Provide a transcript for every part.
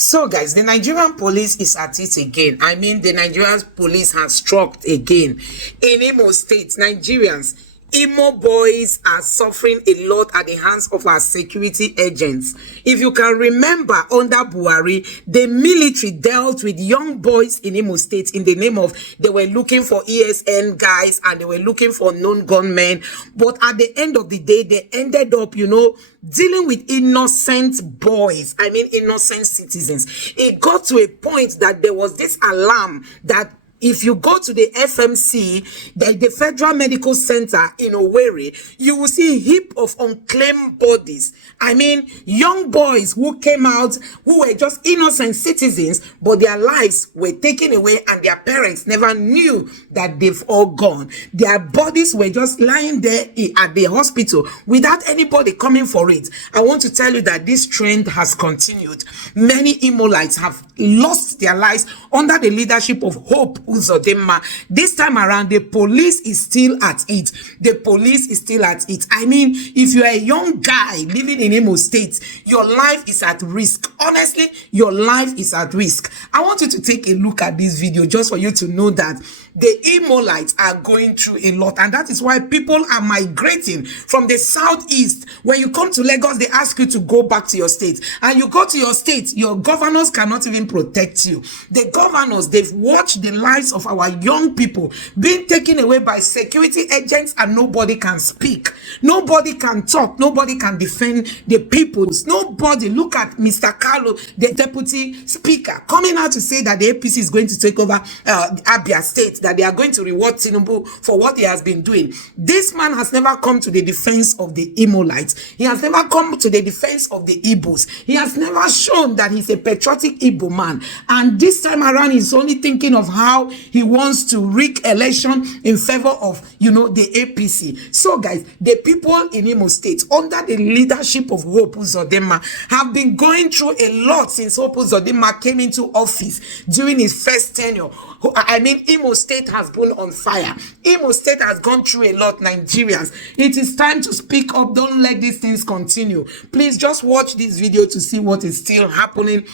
So guys, the Nigerian police is at it again. I mean, the Nigerian police has struck again. In Imo State, Nigerians, Imo boys are suffering a lot at the hands of our security agents. If you can remember, under Buhari, the military dealt with young boys in Imo State in the name of they were looking for ESN guys and they were looking for known gunmen. But at the end of the day, they ended up, dealing with innocent boys. I mean, innocent citizens. It got to a point that there was this alarm that if you go to the FMC, the Federal Medical Center in Owerri, you will see a heap of unclaimed bodies. I mean, young boys who came out, who were just innocent citizens, but their lives were taken away and their parents never knew that they've all gone. Their bodies were just lying there at the hospital without anybody coming for it. I want to tell you that this trend has continued. Many Imolites have lost their lives under the leadership of Hope Uzodinma. This time around, the police is still at it. The police is still at it. I mean, if you're a young guy living in Imo State, your life is at risk. Honestly, your life is at risk. I want you to take a look at this video just for you to know that the Imolites are going through a lot, and that is why people are migrating from the southeast. When you come to Lagos, they ask you to go back to your state, and you go to your state, your governors cannot even protect you. The governors, they've watched the lives of our young people being taken away by security agents, and nobody can speak, nobody can talk, nobody can defend the people. Nobody. Look at Mr. Carlo, the deputy speaker, coming out to say that the APC is going to take over Abia State, that they are going to reward Tinubu for what he has been doing. This man has never come to the defense of the Imolites. He has never come to the defense of the Igbos. He has never shown that he's a patriotic Igbo man. And this time around, he's only thinking of how he wants to rig election in favor of, the APC. So guys, the people in Imo State, under the leadership of Hope Uzodinma, have been going through a lot since Hope Uzodinma came into office during his first tenure. I mean, Imo State has been on fire. Imo State has gone through a lot, Nigerians. It is time to speak up. Don't let these things continue. Please just watch this video to see what is still happening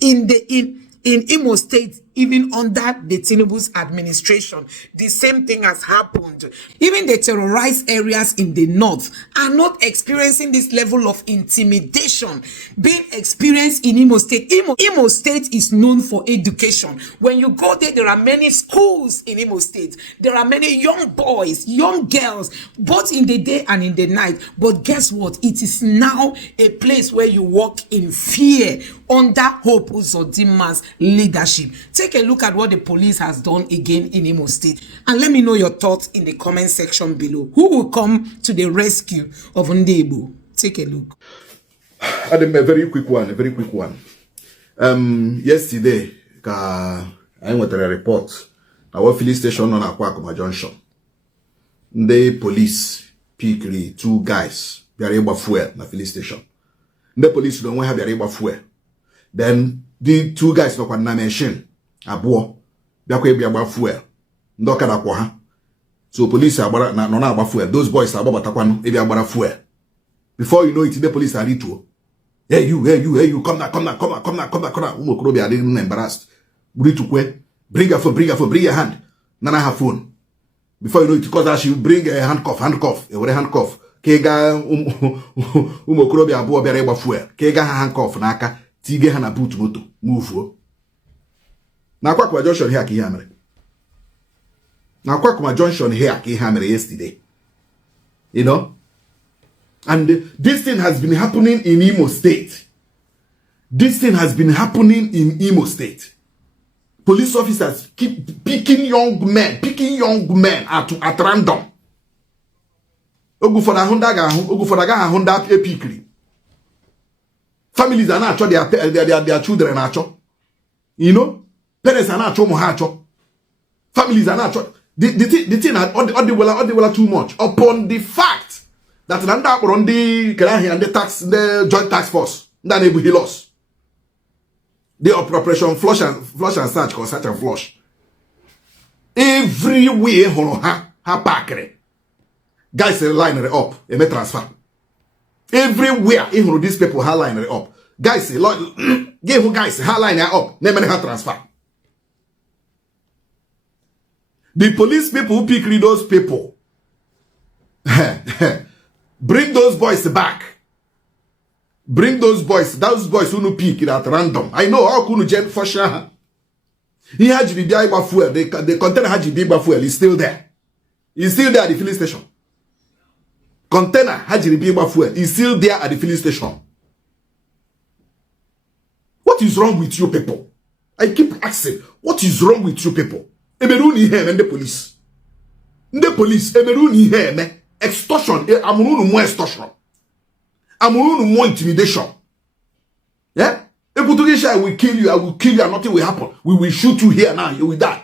in Imo State, even under the Tinubu's administration. The same thing has happened. Even the terrorized areas in the north are not experiencing this level of intimidation being experienced in Imo State. Imo State is known for education. When you go there, there are many schools in Imo State. There are many young boys, young girls, both in the day and in the night. But guess what? It is now a place where you walk in fear under Hope Uzodinma's leadership. Take a look at what the police has done again in Imo State, and let me know your thoughts in the comment section below. Who will come to the rescue of Ndebo? Take a look. Adam, a very quick one. Yesterday, I went to a report. Our filling station on Akwakuma Junction. The police picked 2 guys. They are able to fuel na filling station. The police don't have their able fuel. Then the 2 guys look on machine. Abo, biakwe biagba fuel. Ndoka da kwa ha. So police are na agba fuel. Those boys are about takwano ebi agbara fuel. Before you know it, the police are ritual. Hey you, come now. Umokrobi are even embarrassed. Bring your phone, bring your hand. Nana have phone. Before you know it, because she bring a handcuff. Kega umokrobi abo biare agba fuel. Kega handcuff naka tige ha na boot moto. Move. Now, Kwakuma Junction here ki hammer. Now, Kwakuma Junction here ki hammer yesterday. And this thing has been happening in Imo State. Police officers keep picking young men at random. Ogu for the Honda epically. Families are not their children are parents are not hacho. Families are not. The thing had all the too much upon the fact that Nanda on the Karahi and the joint tax force that he lost. The operation flush and search. Everywhere ha packed. Guys line it up, a transfer. Everywhere these people ha line it up. guys, give who guys, how line up, name and transfer. The police people who pick those people, bring those boys back. Bring those boys who no pick it at random. I know how could jet for sure. He had the Igbo fuel, the container had the Igbo fuel is still there. It's still there at the filling station. Container had the Igbo fuel is still there at the filling station. What is wrong with you people? I keep asking, what is wrong with you people? Emeruni here and the police. The police, Emeruni here, me. Extortion, Amunu more extortion. Amunu more intimidation. Yeah? If I will kill you, and nothing will happen. We will shoot you here now, you will die.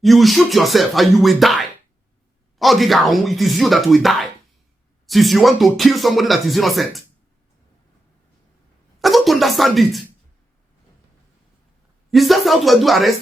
You will shoot yourself and you will die. Oh, it is you that will die. Since you want to kill somebody that is innocent. I don't understand it. Is that how to do arrest?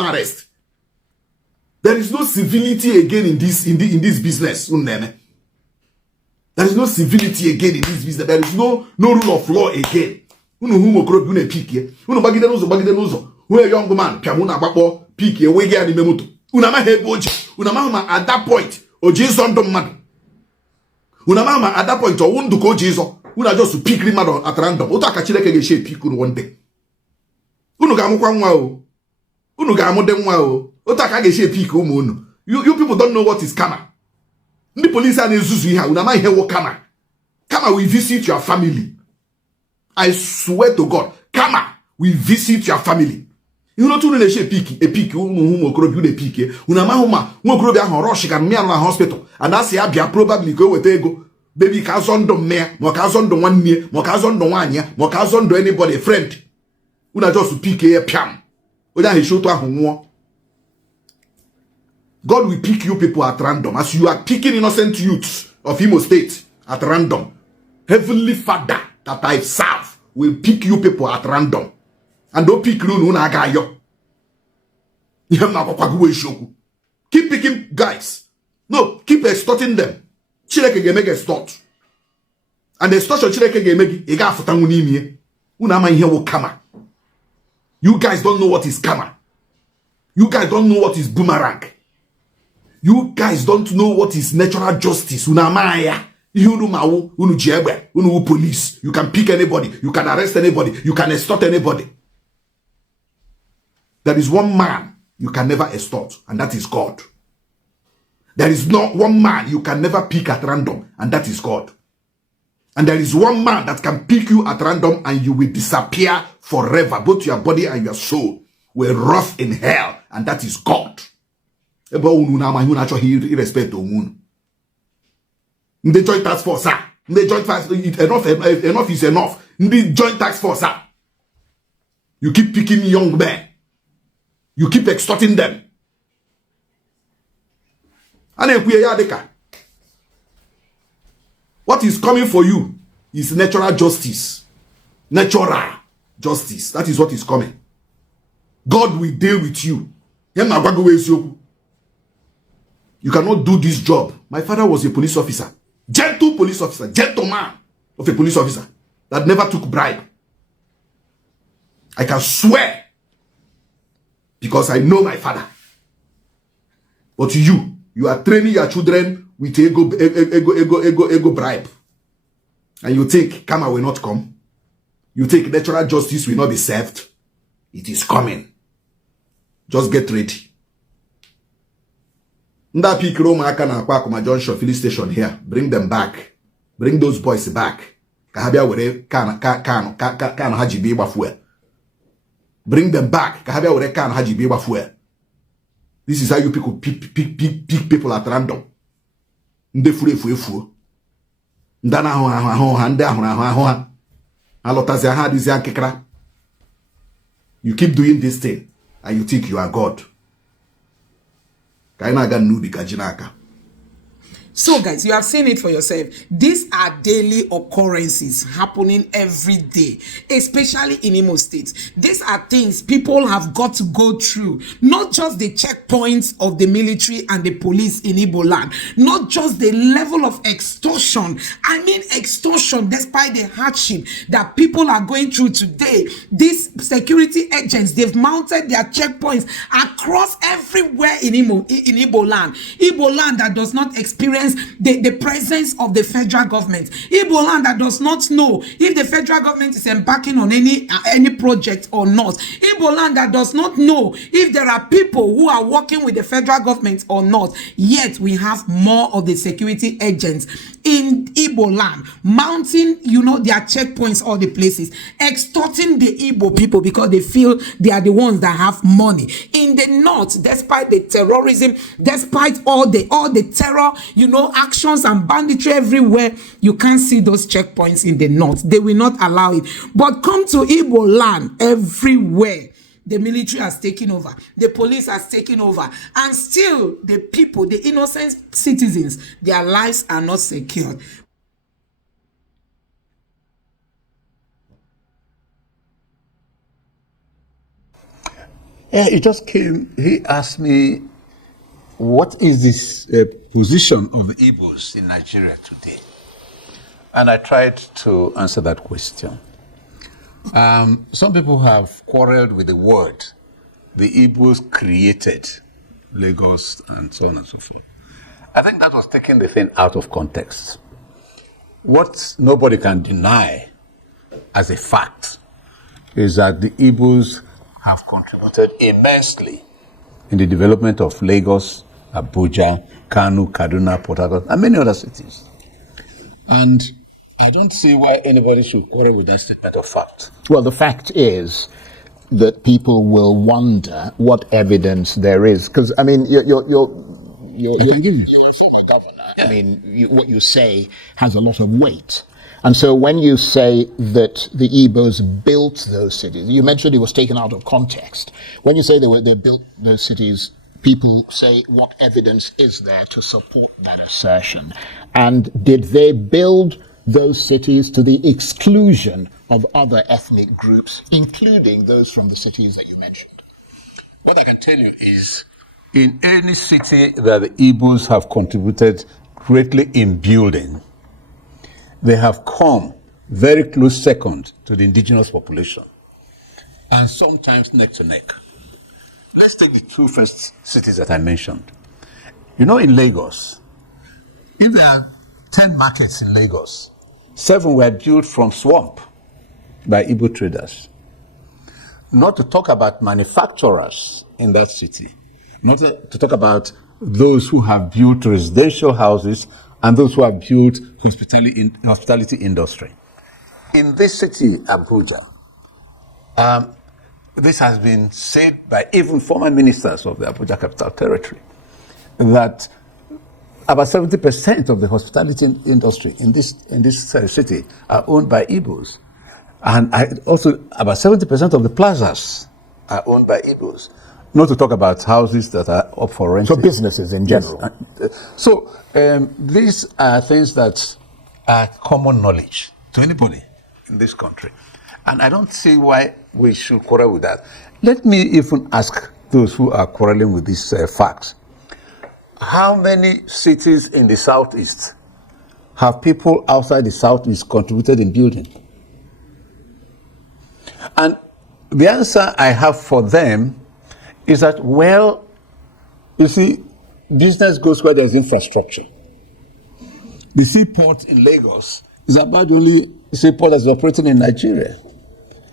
Arrest. There is no civility again in this business. There is no civility again in this business. There is no rule of law again. A young man, pick a way at that point, or Jesus man. At that point, or won't go Jesus, just pick him at random. Pick one day. You people don't know what is karma. The police are karma. Karma will visit your family. I swear to God, karma will visit your family. You know to a pick, hospital, and that's probably go with ego. Baby cousin don't me, more cousin don't 1 year, more cousin don't 1 year, more cousin don't anybody friend. Una just pick a piam. Oda he show to a God will pick you people at random. As you are picking innocent youths of Imo State at random. Heavenly Father that I serve will pick you people at random. And don't pick you no agayo. Keep picking guys. No, keep extorting them. Chileke ge make extort. And the extortion chileke ge make e ga afuta nimi. Una ma ihe wo kama. You guys don't know what is karma. You guys don't know what is boomerang. You guys don't know what is natural justice. Unamaya. Unu police. You can pick anybody. You can arrest anybody. You can extort anybody. There is one man you can never extort, and that is God. There is not one man you can never pick at random, and that is God. And there is one man that can pick you at random and you will disappear forever. Both your body and your soul will rot in hell. And that is God. The joint task force, sir. The joint task force, enough is enough. The joint task force, sir. You keep picking young men. You keep extorting them. What is coming for you is natural justice. Natural justice. That is what is coming. God will deal with you. You cannot do this job. My father was a police officer. Gentle police officer. Gentleman of a police officer that never took bribe. I can swear because I know my father. But you are training your children with ego bribe. And you think karma will not come. You think natural justice will not be served. It is coming. Just get ready. Nda pick Roma aka na akwa Akuma Junction filling station here. Bring them back. Bring those boys back. Kahabia were kan hajibi fuel. Bring them back. Kahabia were kan hajibi fuel. This is how you people pick people at random. Nde fure fuefu. Ndana ho nde ahụ alotazi ha dizi akikra. You keep doing this thing and you think you are God. Kaina ga nubi kajinaka. So guys, you have seen it for yourself. These are daily occurrences happening every day, especially in Imo State. These are things people have got to go through, not just the checkpoints of the military and the police in Igbo land, not just the level of extortion. I mean extortion, despite the hardship that people are going through today. These security agents, they've mounted their checkpoints across everywhere in Igbo land. Igbo land that does not experience the presence of the federal government. Igbo land that does not know if the federal government is embarking on any project or not. Igbo land that does not know if there are people who are working with the federal government or not. Yet we have more of the security agents in Igbo land mounting, their checkpoints all the places, extorting the Igbo people because they feel they are the ones that have money. In the north, despite the terrorism, despite all the terror, actions and banditry everywhere, you can't see those checkpoints in the north. They will not allow it. But come to Igbo land, everywhere the military has taken over, the police has taken over, and still the people, the innocent citizens, their lives are not secured. Yeah, it just came. He asked me, what is this position of the Igbos in Nigeria today? And I tried to answer that question. Some people have quarreled with the word the Igbos created Lagos and so on and so forth. I think that was taking the thing out of context. What nobody can deny as a fact is that the Igbos have contributed immensely in the development of Lagos, Abuja, Kano, Kaduna, Port Harcourt, and many other cities. And I don't see why anybody should quarrel with that statement of fact. Well, the fact is that people will wonder what evidence there is. Because, I mean, you're a former governor. Yeah. I mean, what you say has a lot of weight. And so when you say that the Igbos built those cities, you mentioned it was taken out of context. When you say they built those cities, people say, what evidence is there to support that assertion? And did they build those cities to the exclusion of other ethnic groups, including those from the cities that you mentioned? What I can tell you is, in any city that the Igbos have contributed greatly in building, they have come very close second to the indigenous population, and sometimes neck to neck. Let's take the two first cities that I mentioned. In Lagos, if there are 10 markets in Lagos, 7 were built from swamp by Igbo traders. Not to talk about manufacturers in that city, not to talk about those who have built residential houses and those who have built hospitality industry. In this city, Abuja, this has been said by even former ministers of the Abuja Capital Territory, that about 70% of the hospitality industry in this city are owned by Igbos. And also about 70% of the plazas are owned by Igbos. Not to talk about houses that are up for rent. So businesses in general. Yes. So these are things that are common knowledge to anybody in this country. And I don't see why we should quarrel with that. Let me even ask those who are quarreling with these facts. How many cities in the Southeast have people outside the Southeast contributed in building? And the answer I have for them is that, well, you see, business goes where there's infrastructure. The seaport in Lagos is about the only seaport that's operating in Nigeria.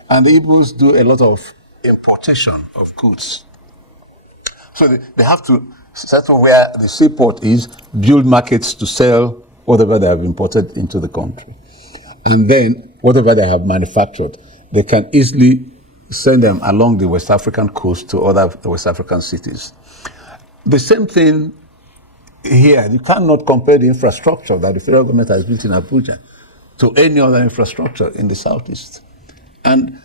And the Igbos do a lot of importation of goods. So they have to settle where the seaport is, build markets to sell whatever they have imported into the country. And then whatever they have manufactured, they can easily send them along the West African coast to other West African cities. The same thing here. You cannot compare the infrastructure that the federal government has built in Abuja to any other infrastructure in the Southeast. And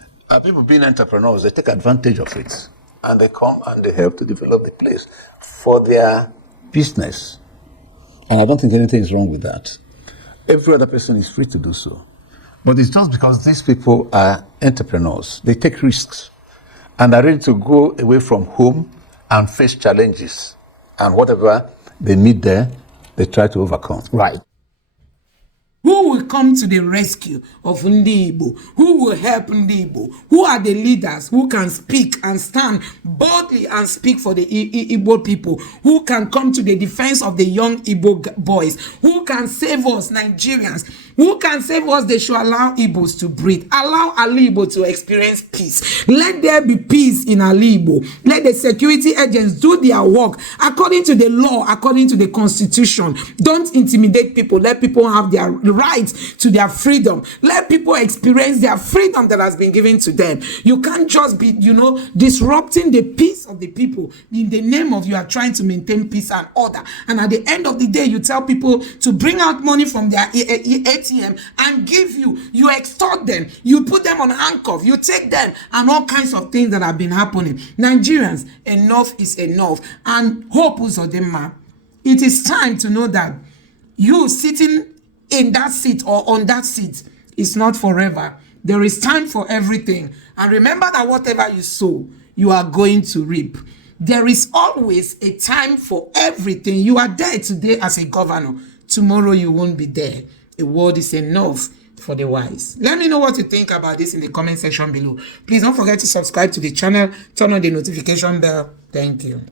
people being entrepreneurs, they take advantage of it. And they come and they help to develop the place for their business. And I don't think anything is wrong with that. Every other person is free to do so. But it's just because these people are entrepreneurs. They take risks and are ready to go away from home and face challenges. And whatever they meet there, they try to overcome. Right. Who will come to the rescue of Ndi Igbo? Who will help Ndi Igbo? Who are the leaders who can speak and stand boldly and speak for the Igbo people? Who can come to the defense of the young Igbo boys? Who can save us, Nigerians? Who can save us? They should allow Igbos to breathe. Allow Ali Igbo to experience peace. Let there be peace in Ali Igbo. Let the security agents do their work according to the law, according to the constitution. Don't intimidate people. Let people have their rights to their freedom. Let people experience their freedom that has been given to them. You can't just be, disrupting the peace of the people in the name of you are trying to maintain peace and order. And at the end of the day, you tell people to bring out money from their ATM and give you. You extort them. You put them on handcuff. You take them and all kinds of things that have been happening. Nigerians, enough is enough. And hope is on them. It is time to know that you sitting in that seat or on that seat is not forever. There is time for everything. And remember that whatever you sow, you are going to reap. There is always a time for everything. You are there today as a governor. Tomorrow you won't be there. A word is enough for the wise. Let me know what you think about this in the comment section below. Please don't forget to subscribe to the channel. Turn on the notification bell. Thank you.